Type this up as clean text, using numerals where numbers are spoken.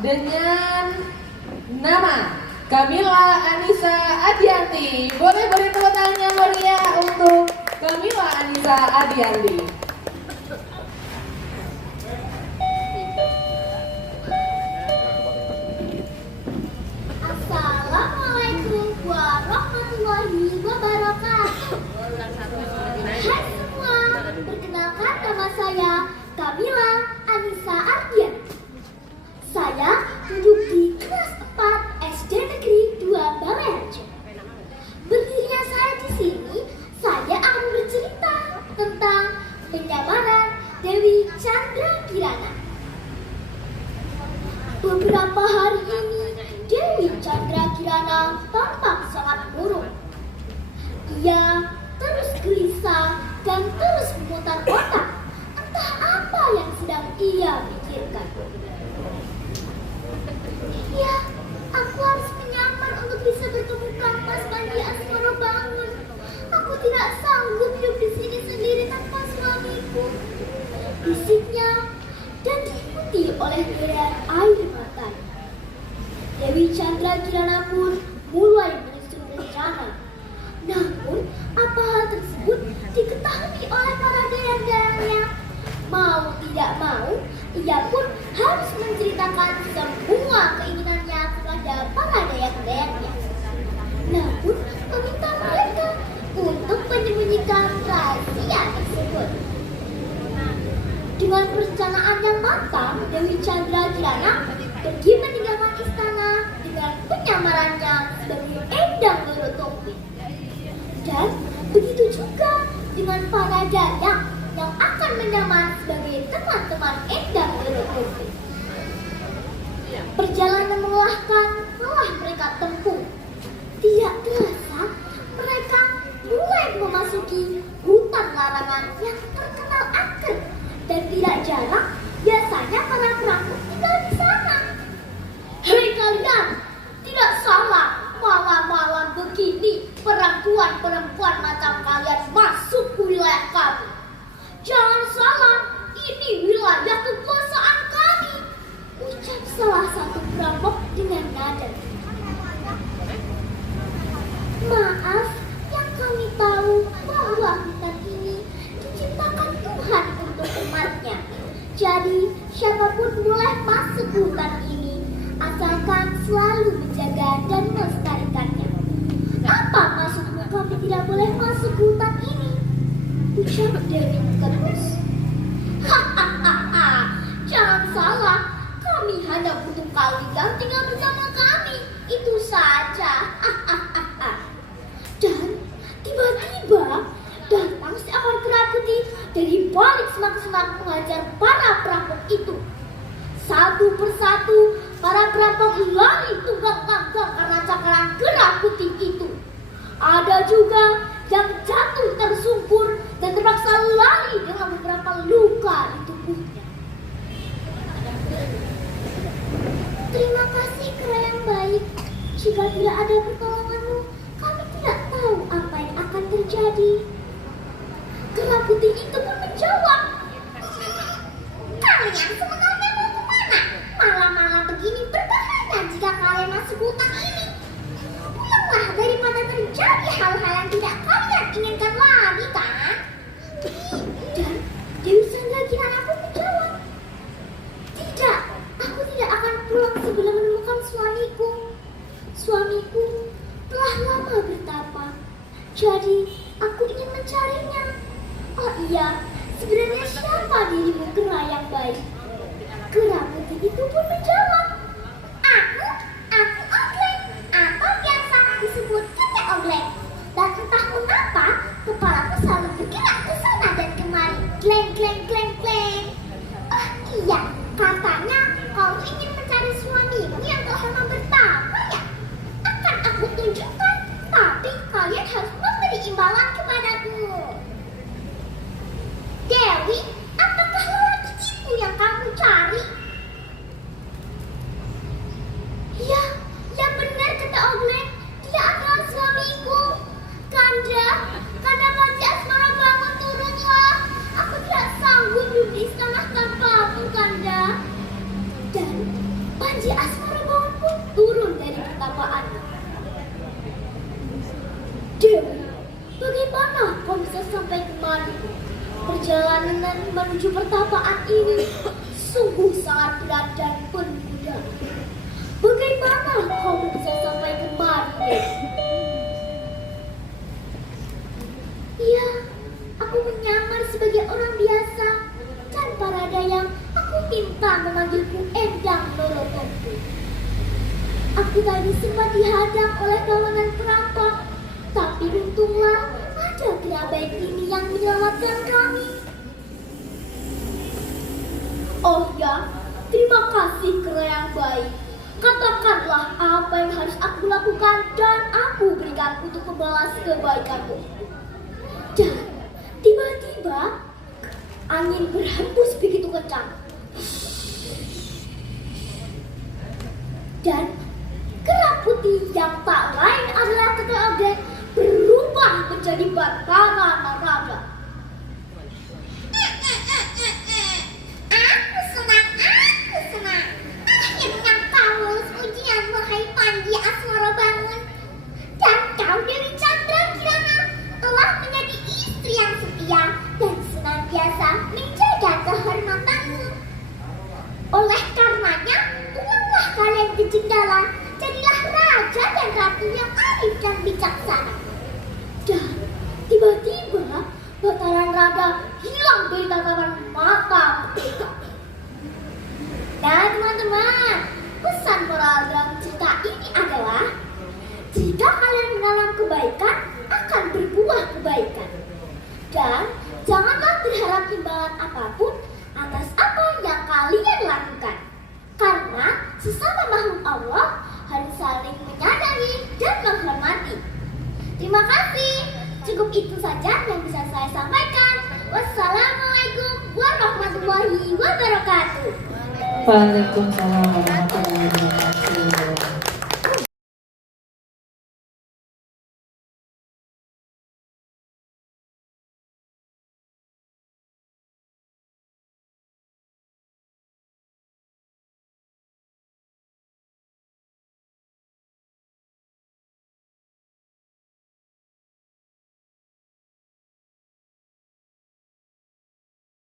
dengan nama Kamila Anissa Adianti. Boleh beri tepuk tangan yang meriah untuk Kamila Anissa Adianti. Assalamualaikum warahmatullahi wabarakatuh. Hai semua, perkenalkan nama saya Kamila Anissa Adianti. Saya duduk di kelas 4 SD Negeri 2 Balaiharjo. Berdirinya saya di sini, saya akan bercerita tentang penyamaran Dewi Chandra Kirana. Beberapa hari ini, Dewi Chandra Kirana tampak sangat murung. Ia terus gelisah dan terus memutar otak. Entah apa yang sedang ia pikirkan. Ya, aku harus menyamar untuk bisa bertemu Kang Mas Pandi Asmoro Bangun. Aku tidak sanggup hidup di sini sendiri tanpa suamiku. Bisiknya dan diikuti oleh derayan air mata. Dewi Chandra Kirana pun mulai menyusun rencana. Namun, apa hal tersebut diketahui oleh para dayang-dayangnya? Mau tidak mau, ia pun harus menceritakan semua keinginannya kepada para dayang-dayangnya. Namun, meminta mereka untuk menyembunyikan rahasia tersebut. Dengan perencanaan yang matang, Dewi Chandra Kirana pergi meninggalkan istana dengan penyamarannya sebagai Endang Wirotompi. Dan begitu juga dengan para dayang yang akan menyamar sebagai teman-teman Endang Wirotompi. Perjalanan melelahkan telah mereka tempuh. Tidak terasa, mereka mulai memasuki hutan larangan yang terkenal angker. Dan tidak jarang, biasanya para perampok tinggal di sana. Hei kalian, tidak salah, malam-malam begini perempuan-perempuan macam kalian masuk ke wilayah kami. Jangan salah, ini wilayah kekuasaan kami, ucap salah satu perampok dengan nada. Maaf, yang kami tahu bahwa hutan ini diciptakan Tuhan untuk umatnya. Jadi, siapapun boleh masuk ke hutan ini, asalkan selalu menjaga dan melestarikannya. Apa maksudmu kami tidak boleh masuk ke hutan ini? Ucap Dewi terus. Hahaha, jangan salah, kami hanya butuh kalian tinggal bersama kami. Itu saja. Hahaha. Dan tiba-tiba datang seekor kera putih dari balik semak-semak mengajar para perampok itu. Satu persatu, para perampok lari tunggang-tunggang karena cakaran kera putih itu. Ada juga yang jatuh tersungkur dan terpaksa lari dengan beberapa luka di tubuhnya. Terima kasih kera yang baik. Jika tidak ada pertolonganmu, kami tidak tahu apa yang akan terjadi. Kera putih itu pun menjawab, kalian sebenarnya mau kemana? Malam-malam begini berbahaya jika kalian masuk hutan ini. Pulanglah daripada terjadi hal-hal yang tidak kalian inginkan lagi, kan? Dan Dewi Chandra Kirana pun menjawab, tidak, aku tidak akan pulang sebelum menemukan suamiku. Suamiku telah lama bertapa, jadi aku ingin mencarinya. Oh iya, sebenarnya siapa dirimu kera yang baik? Kera putih itu pun menjawab, aku Oglek, atau biasa disebut Kete Oglek. Dan entah mengapa, kepalaku selalu bergerak ke sana dan kemari. Gleng, gleng, gleng, gleng. Oh iya, katanya kau ingin mencari suamimu yang telah lama bertapa ya? Akan aku tunjukkan, tapi kalian harus memberi imbalan kepadaku. Dewi, apakah lelaki itu yang kamu cari? Panji Asmarabangun pun turun dari pertapaannya. Dewi, bagaimana kau bisa sampai kemari? Perjalanan menuju pertapaan ini sungguh sangat berat dan penuh godaan. Bagaimana kau bisa sampai kemari, Dewi? Ya, aku menyamar sebagai orang biasa, dan para dayang aku minta memanggilku Endang Lorotompu. Aku tadi sempat dihadang oleh kawanan perampok, tapi untunglah ada pria baik ini yang menyelamatkan kami. Oh ya, terima kasih kera yang baik. Katakanlah apa yang harus aku lakukan dan aku berikan untuk membalas kebaikanmu. Dan tiba-tiba angin berhembus begitu kencang. Dan kera putih yang tak lain adalah Tetel Oge berubah menjadi Batara Narada. Aku senang. Akhirnya kau lulus ujian, wahai Panji Asmarabangun. Dan kau Dewi Chandra Kirana telah menjadi istri yang setia dan senantiasa menjaga kehormatanmu. Oleh karenanya, pulanglah kalian ke Jenggala, jadilah raja dan ratu yang arif dan bijaksana. Dan tiba-tiba Batara Narada hilang dari tatapan mata mereka. Nah teman-teman, pesan moral dalam cerita ini adalah jika kalian menanam kebaikan, akan berbuah kebaikan. Dan janganlah berharap imbalan apapun atas apa yang kalian lakukan. Karena sesama makhluk Allah harus saling menyayangi dan menghormati. Terima kasih. Cukup itu saja yang bisa saya sampaikan. Wassalamualaikum warahmatullahi wabarakatuh. Waalaikumsalam.